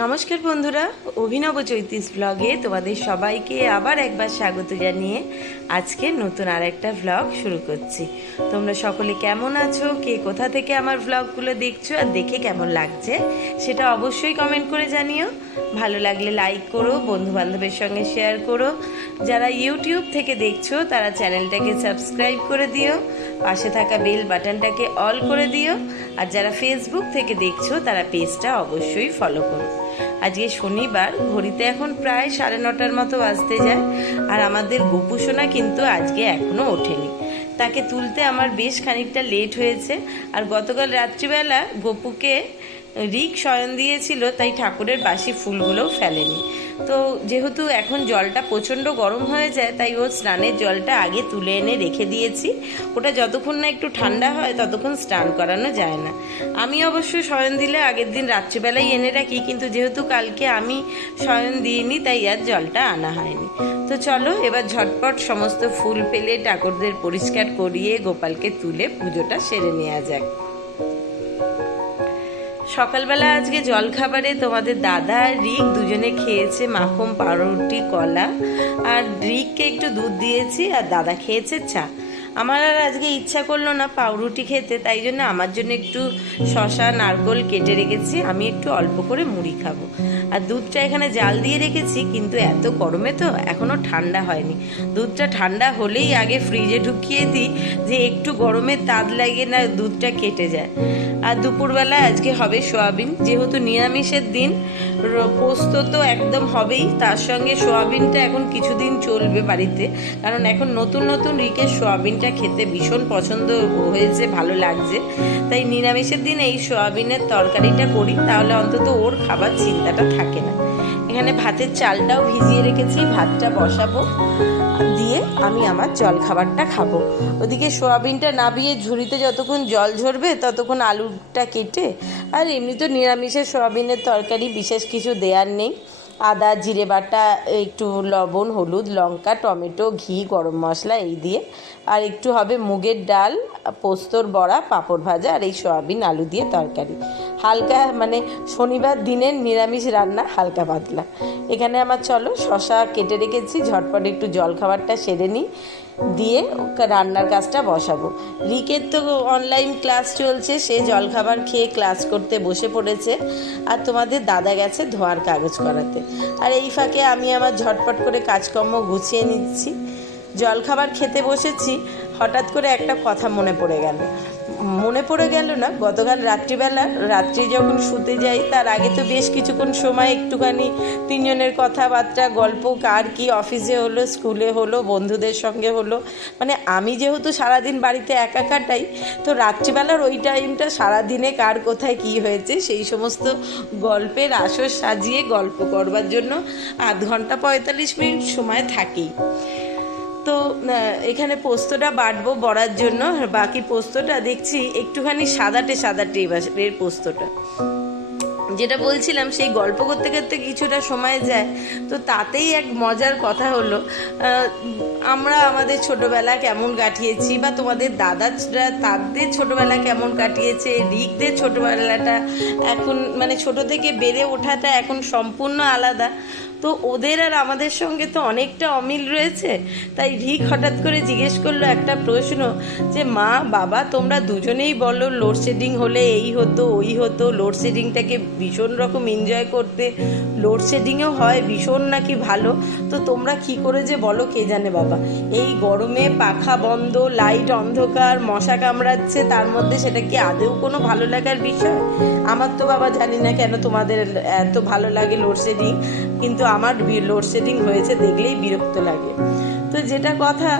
নমস্কার বন্ধুরা, অভিনব চৈতিস ব্লগে তোমাদের সবাইকে আবার একবার স্বাগত জানিয়ে আজকে নতুন আর একটা ব্লগ শুরু করছি। তোমরা সকলে কেমন আছো, কে কোথা থেকে আমার ব্লগগুলো দেখছো আর দেখে কেমন লাগছে সেটা অবশ্যই কমেন্ট করে জানিও। ভালো লাগলে লাইক করো, বন্ধু বান্ধবের সঙ্গে শেয়ার করো। যারা ইউটিউব থেকে দেখছো তারা চ্যানেলটাকে সাবস্ক্রাইব করে দিও, পাশে থাকা বেল বাটনটাকে অল করে দিও। আর যারা ফেসবুক থেকে দেখছো তারা পেজটা অবশ্যই ফলো করো। আজকে শনিবার, ঘড়িতে এখন প্রায় 9:30 মতো বাজতে যায়, আর আমাদের গোপু সোনা কিন্তু আজকে এখনো ওঠেনি। তাকে তুলতে আমার বেশ খানিকটা লেট হয়েছে। আর গতকাল রাত্রিবেলা গোপুকে রিক শয়ন দিয়েছিল, তাই ঠাকুরের বাসি ফুলগুলোও ফেলেনি। তো যেহেতু এখন জলটা প্রচণ্ড গরম হয়ে যায়, তাই ওর স্নানের জলটা আগে তুলে এনে রেখে দিয়েছি। ওটা যতক্ষণ না একটু ঠান্ডা হয় ততক্ষণ স্নান করানো যায় না। আমি অবশ্য শয়ন দিলে আগের দিন রাত্রিবেলায় এনে রাখি, কিন্তু যেহেতু কালকে আমি শয়ন দিইনি তাই আর জলটা আনা হয়নি। তো চলো এবার ঝটপট সমস্ত ফুল পেলে ঠাকুরদের পরিষ্কার করিয়ে গোপালকে তুলে পুজোটা সেরে নেওয়া যাক। সকালবেলা আজকে জলখাবারে তোমাদের দাদা আর রিক দুজনে খেয়েছে মাখন, পাউরুটি, কলা। আর রিককে একটু দুধ দিয়েছি, আর দাদা খেয়েছে চা। আমার আর আজকে ইচ্ছা করলো না পাউরুটি খেতে, তাই জন্য আমার জন্য একটু শশা নারকোল কেটে রেখেছি, আমি একটু অল্প করে মুড়ি খাবো। আর দুধটা এখানে জাল দিয়ে রেখেছি, কিন্তু এত গরমে তো এখনও ঠান্ডা হয়নি। দুধটা ঠান্ডা হলেই আগে ফ্রিজে ঢুকিয়ে দিই, যে একটু গরমে তাদ লাগে না, দুধটা কেটে যায়। আর দুপুরবেলা আজকে হবে সোয়াবিন, যেহেতু নিরামিষের দিন। পোস্ত তো একদম হবেই, তার সঙ্গে সোয়াবিনটা এখন কিছুদিন চলবে বাড়িতে, কারণ এখন নতুন নতুন রিকের সোয়াবিনটা খেতে ভীষণ পছন্দ হয়েছে, ভালো লাগছে। তাই নিরামিষের দিন এই সোয়াবিনের তরকারিটা করি, তাহলে অন্তত ওর খাবার চিন্তাটা থাকে না। এখানে ভাতের চালটাও ভিজিয়ে রেখেছি, ভাতটা বসাবো, দিয়ে আমি আমার জল খাবারটা খাবো। ওদিকে সোয়াবিনটা নাবিয়ে ঝুড়িতে যতক্ষণ জল ঝরবে ততক্ষণ আলুটা কেটে, আর এমনি তো নিরামিষের সোয়াবিনের তরকারি বিশেষ কিছু দেওয়ার নেই। আদা জিরে বাটা, একটু লবণ, হলুদ, লঙ্কা, টমেটো, ঘি, গরম মশলা এই দিয়ে, আর একটু হবে মুগের ডাল, পোস্তর বড়া, পাঁপড় ভাজা, আর এই সোয়াবিন আলু দিয়ে তরকারি। হালকা মানে শনিবার দিনের নিরামিষ রান্না, হালকা পাতলা। এখানে আমার চলো শশা কেটে রেখেছি, ঝটপট একটু জল খাবারটা সেরে নিই, দিয়ে রান্নার কাজটা বসাবো। রিকের তো অনলাইন ক্লাস চলছে, সে জলখাবার খেয়ে ক্লাস করতে বসে পড়েছে। আর তোমাদের দাদা গেছে ধোয়ার কাগজ করাতে। আর এই ফাঁকে আমি আমার ঝটপট করে কাজকর্ম গুছিয়ে নিচ্ছি। জলখাবার খেতে বসেছি, হঠাৎ করে একটা কথা মনে পড়ে গেল না, গতকাল রাত্রি যখন শুতে যাই তার আগে তো বেশ কিছুক্ষণ সময় একটুখানি তিনজনের কথাবার্তা, গল্প, কার কি অফিসে হলো, স্কুলে হলো, বন্ধুদের সঙ্গে হলো। মানে আমি যেহেতু সারাদিন বাড়িতে একা কাটাই, তো রাত্রিবেলার ওই টাইমটা সারাদিনে কার কোথায় কি হয়েছে সেই সমস্ত গল্পের আসর সাজিয়ে গল্প করবার জন্য 0.5 ঘন্টা 45 মিনিট সময় থাকেই। তো এখানে পোস্তটা বাটবো বড়ার জন্য, বাকি পোস্তটা দেখছি একটুখানি সাদাটে এবারের পোস্তটা। যেটা বলছিলাম, সেই গল্প করতে করতে কিছুটা সময় যায়, তো তাতেই এক মজার কথা হলো, আমরা আমাদের ছোটোবেলা কেমন কাটিয়েছি, বা তোমাদের দাদারা তাদের ছোটোবেলা কেমন কাটিয়েছে, রিকদের ছোটোবেলাটা এখন মানে ছোটো থেকে বেড়ে ওঠাটা এখন সম্পূর্ণ আলাদা। তো ওদের আর আমাদের সঙ্গে তো অনেকটা অমিল রয়েছে। তাই রিক হঠাৎ করে জিজ্ঞেস করলো একটা প্রশ্ন, যে মা বাবা তোমরা দুজনেই বলো লোডশেডিং হলে এই হতো ওই হতো, লোডশেডিংটাকে ভীষণ রকম এনজয় করতে, লোডশেডিংও হয় ভীষণ নাকি ভালো, তো তোমরা কি করে যে বলো কে জানে বাবা, এই গরমে পাখা বন্ধ, লাইট অন্ধকার, মশা কামড়াচ্ছে, তার মধ্যে সেটা কি আদেও কোনো ভালো লাগার বিষয়? আমার তো বাবা জানি না কেন তোমাদের এত ভালো লাগে লোডশেডিং, কিন্তু আমার লোডশেডিং হয়েছে দেখলেই বিরক্ত লাগে। তো যেটা কথা,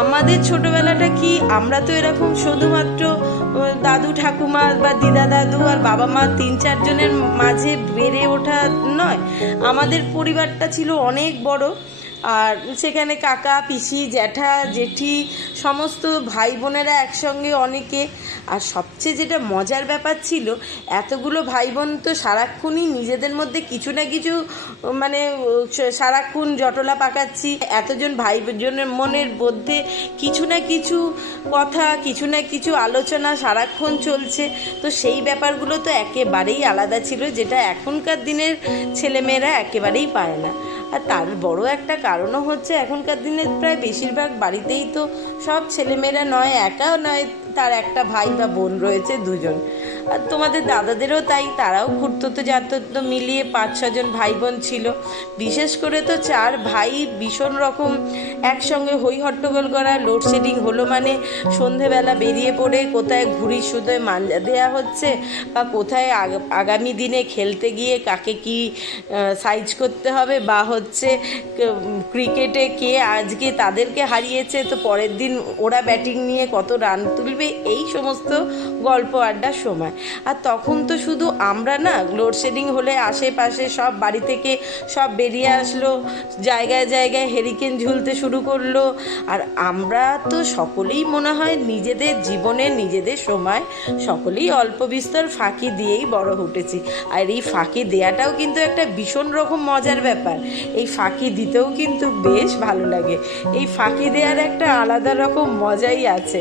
আমাদের ছোটোবেলাটা কি, আমরা তো এরকম শুধুমাত্র দাদু ঠাকুমা বা দিদা দাদু আর বাবা মা 3-4 জনের মাঝে বেড়ে ওঠা নয়, আমাদের পরিবারটা ছিল অনেক বড়। আর সেখানে কাকা পিসি জ্যাঠা জেঠি সমস্ত ভাই বোনেরা একসঙ্গে অনেকে। আর সবচেয়ে যেটা মজার ব্যাপার ছিল, এতগুলো ভাই বোন তো সারাক্ষণই নিজেদের মধ্যে কিছু না কিছু মানে সারাক্ষণ জটলা পাকাচ্ছি। এতজন ভাই বোনের মনের মধ্যে কিছু না কিছু কথা, কিছু না কিছু আলোচনা সারাক্ষণ চলছে। তো সেই ব্যাপারগুলো তো একেবারেই আলাদা ছিল, যেটা এখনকার দিনের ছেলেমেয়েরা একেবারেই পায় না। আর তার বড় একটা কারণও হচ্ছে, এখনকার দিনে প্রায় বেশিরভাগ বাড়িতেই তো সব ছেলেমেয়েরা নয় একাও নয়, তার একটা ভাই বা বোন রয়েছে, দুজন। আর তোমাদের দাদাদেরও তাই, তারাও খুঁড়তো জাতো মিলিয়ে 5-6 জন ভাই বোন ছিল। বিশেষ করে তো 4 ভাই ভীষণ রকম একসঙ্গে হই হট্টগোল করা। লোডশেডিং হলো মানে সন্ধেবেলা বেরিয়ে পড়ে কোথায় ঘুড়ির সুতোয় মাঞ্জা দেওয়া হচ্ছে, বা কোথায় আগামী দিনে খেলতে গিয়ে কাকে কি সাইজ করতে হবে, বা হচ্ছে ক্রিকেটে কে আজকে তাদেরকে হারিয়েছে তো পরের দিন ওরা ব্যাটিং নিয়ে কত রান তুলবে, এই সমস্ত গল্প আড্ডার সময়। আর তখন তো শুধু আমরা না, লোডশেডিং হলে আশেপাশে সব বাড়ি থেকে সব বেরিয়ে আসলো, জায়গায় জায়গায় হেরিকেন ঝুলতে শুরু করলো। আর আমরা তো সকলেই মনে হয় নিজেদের জীবনে নিজেদের সময় সকলেই অল্প বিস্তর ফাঁকি দিয়েই বড় উঠেছি। আর এই ফাঁকি দেওয়াটাও কিন্তু একটা ভীষণ রকম মজার ব্যাপার। এই ফাঁকি দিতেও কিন্তু বেশ ভালো লাগে। এই ফাঁকি দেওয়ার একটা আলাদা রকম মজাই আছে।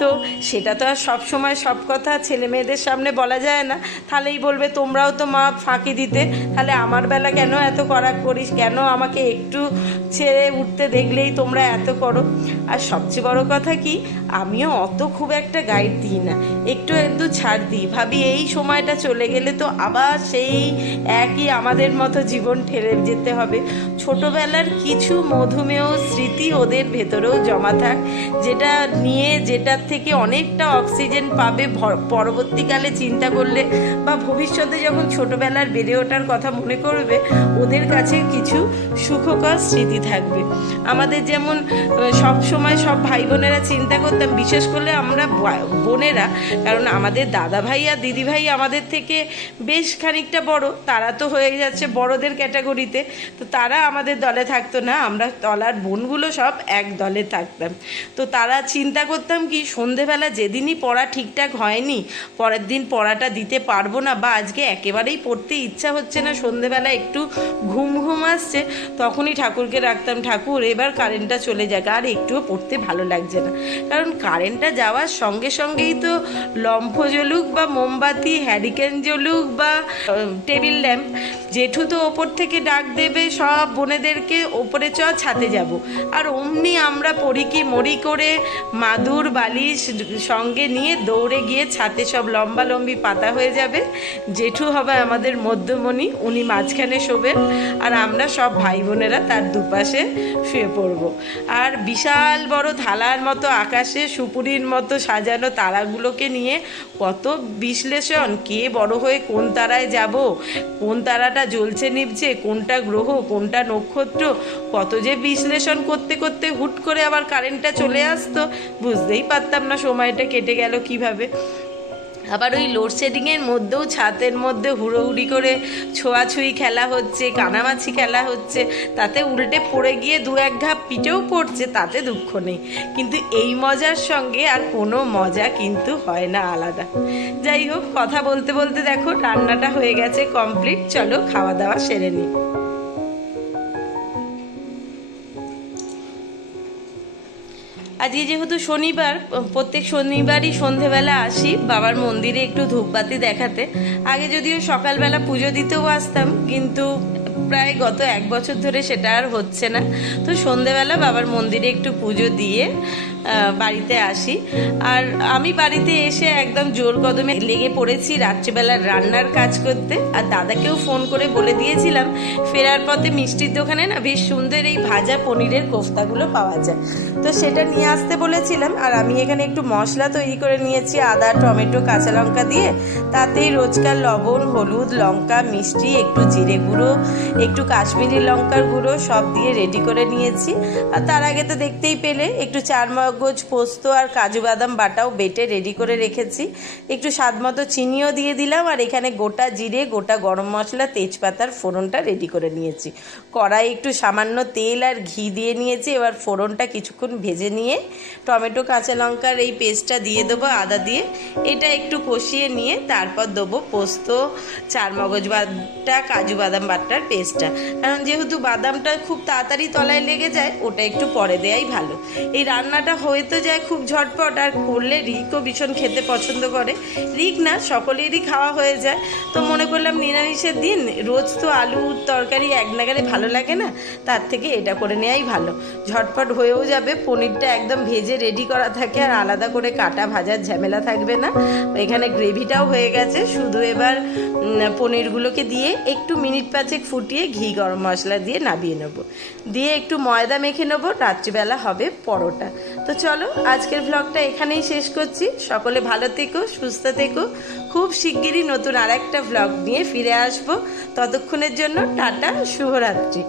তো সেটা তো আর সব সময় সব কথা ছেলে মেয়েদের সামনে বলা যায় না। তাহলেই বলবে তোমরাও তো মা ফাঁকি দিতে, তাহলে আমার বেলা কেন এত কড়া করিস, কেন আমাকে একটু ছেড়ে উঠতে দেখলেই তোমরা এত করো। আর সবচেয়ে বড় কথা কি, আমিও অত খুব একটা গাইড দিই না, একটু একটু ছাড় দিই। ভাবি এই সময়টা চলে গেলে তো আবার সেই একই আমাদের মতো জীবন ঠেলে যেতে হবে। ছোটবেলার কিছু মধুমেহ স্মৃতি ওদের ভেতরেও জমা থাক, যেটা নিয়ে যেটার থেকে অনেকটা অক্সিজেন পাবে পরবর্তীকালে চিন্তা করলে, বা ভবিষ্যতে যখন ছোটবেলার বেড়ে ওঠার কথা মনে করবে, ওদের কাছে কিছু সুখকর স্মৃতি থাকবে। আমাদের যেমন সব সময় সব ভাই বোনেরা চিন্তা করতাম, বিশেষ করলে আমরা বোনেরা, কারণ আমাদের দাদা ভাই আর দিদি ভাই আমাদের থেকে বেশ খানিকটা বড়, তারা তো হয়ে যাচ্ছে বড়দের ক্যাটাগরিতে, তো তারা আমাদের দলে থাকতো না, আমরা তলার বোনগুলো সব এক দলে থাকতাম। তো তারা চিন্তা করতাম কি, সন্ধেবেলা যেদিনই পড়া ঠিকঠাক হয়নি, পরের দিন পড়াটা দিতে পারবো না, বা আজকে একেবারেই পড়তে ইচ্ছা হচ্ছে না, সন্ধেবেলা একটু ঘুম ঘুম আসছে, তখনই ঠাকুরকে রাখতাম, ঠাকুর এবার কারেন্টটা চলে যাক, আর একটুও পড়তে ভালো লাগছে না। কারণ কারেন্টটা যাওয়ার সঙ্গে সঙ্গেই তো লম্ফ জ্বলুক বা মোমবাতি, হ্যারিকেন জ্বলুক বা টেবিল ল্যাম্প, জেঠু তো ওপর থেকে ডাক দেবে সব বোনেদেরকে, ওপরে ছাদে যাব। আর অমনি আমরা পড়ি কি মরি করে মাদুর বালিশ সঙ্গে নিয়ে দৌড়ে গিয়ে ছাদে সব লম্বালম্বি পাতা হয়ে যাবে। জেঠু হবে আমাদের মধ্যমণি, উনি মাঝখানে শোবেন, আর আমরা সব ভাই বোনেরা তার দুপাশে শুয়ে পড়ব। আর বিশাল বড় থালার মতো আকাশে সুপুরির মতো সাজানো তারাগুলোকে নিয়ে কত বিশ্লেষণ, কে বড় হয়ে কোন তারায় যাব, কোন তারাটা জ্বলছে নিভছে, কোনটা গ্রহ কোনটা নক্ষত্র, কত যে বিশ্লেষণ করতে করতে হুট করে আবার কারেন্টটা চলে আসতো, বুঝতেই পারতাম না সময়টা কেটে গেল কিভাবে। আবার ওই লোডশেডিংয়ের মধ্যেও ছাদের মধ্যে হুড়োহুড়ি করে ছোঁয়াছুঁয়ি খেলা হচ্ছে, কানামাছি খেলা হচ্ছে, তাতে উল্টে পড়ে গিয়ে 2-1 ঘা পিঠেও পড়ছে, তাতে দুঃখ নেই। কিন্তু এই মজার সঙ্গে আর কোনো মজা কিন্তু হয় না আলাদা। যাই হোক, কথা বলতে বলতে দেখো রান্নাটা হয়ে গেছে কমপ্লিট, চলো খাওয়া দাওয়া সেরে নিই। আজকে যেহেতু শনিবার, প্রত্যেক শনিবারই সন্ধেবেলা আসি বাবার মন্দিরে একটু ধূপবাতি দেখাতে। আগে যদিও সকালবেলা পুজো দিতেও আসতাম, কিন্তু প্রায় গত 1 বছর ধরে সেটা আর হচ্ছে না। তো সন্ধেবেলা বাবার মন্দিরে একটু পুজো দিয়ে বাড়িতে আসি। আর আমি বাড়িতে এসে একদম জোর কদমে লেগে পড়েছি রাত্রিবেলার রান্নার কাজ করতে। আর দাদাকেও ফোন করে বলে দিয়েছিলাম, ফেরার পথে মিষ্টির দোকানে না বেশ সুন্দর এই ভাজা পনিরের কোফতাগুলো পাওয়া যায়, তো সেটা নিয়ে আসতে বলেছিলাম। আর আমি এখানে একটু মশলা তৈরি করে নিয়েছি, আদা টমেটো কাঁচা লঙ্কা দিয়ে, তাতেই রোজকার লবণ হলুদ লঙ্কা মিষ্টি একটু জিরে গুঁড়ো একটু কাশ্মীরি লঙ্কার গুঁড়ো সব দিয়ে রেডি করে নিয়েছি। আর তার আগে তো দেখতেই পেলে একটু চার মগজ পোস্ত আর কাজু বাদাম বাটাও বেটে রেডি করে রেখেছি। একটু স্বাদ মতো চিনিও দিয়ে দিলাম, আর এখানে গোটা জিরে, গোটা গরম মশলা, তেজপাতার ফোড়নটা রেডি করে নিয়েছি। কড়াই একটু সামান্য তেল আর ঘি দিয়ে নিয়েছি। এবার ফোড়নটা কিছুক্ষণ ভেজে নিয়ে টমেটো কাঁচা লঙ্কার এই পেস্টটা দিয়ে দেবো আদা দিয়ে। এটা একটু কষিয়ে নিয়ে তারপর দেবো পোস্ত, চার মগজ বাটা, কাজু বাদাম বাটার পেস্টটা। কারণ যেহেতু বাদামটা খুব তাড়াতাড়ি তলায় লেগে যায়, ওটা একটু পরে দেয়াই ভালো। এই রান্নাটা হয়ে তো যায় খুব ঝটপট, আর করলে রিকও ভীষণ খেতে পছন্দ করে। রিক না, সকলেরই খাওয়া হয়ে যায়। তো মনে করলাম নিরামিষের দিন রোজ তো আলুর তরকারি এক নাগারে ভালো লাগে না, তার থেকে এটা করে নেওয়াই ভালো। ঝটপট হয়েও যাবে, পনিরটা একদম ভেজে রেডি করা থাকে, আর আলাদা করে কাটা ভাজার ঝামেলা থাকবে না। এখানে গ্রেভিটাও হয়ে গেছে, শুধু এবার পনিরগুলোকে দিয়ে একটু মিনিট 5 ফুটিয়ে ঘি গরম মশলা দিয়ে নামিয়ে নেব। দিয়ে একটু ময়দা মেখে নেবো, রাত্রিবেলা হবে পরোটা। তো চলো আজকের ভ্লগটা এখানেই শেষ করছি। সকলে ভালো থেকো, সুস্থ থেকো। খুব শিগগিরই নতুন আর একটা ভ্লগ নিয়ে ফিরে আসবো। ততক্ষণের জন্য টাটা, শুভরাত্রি।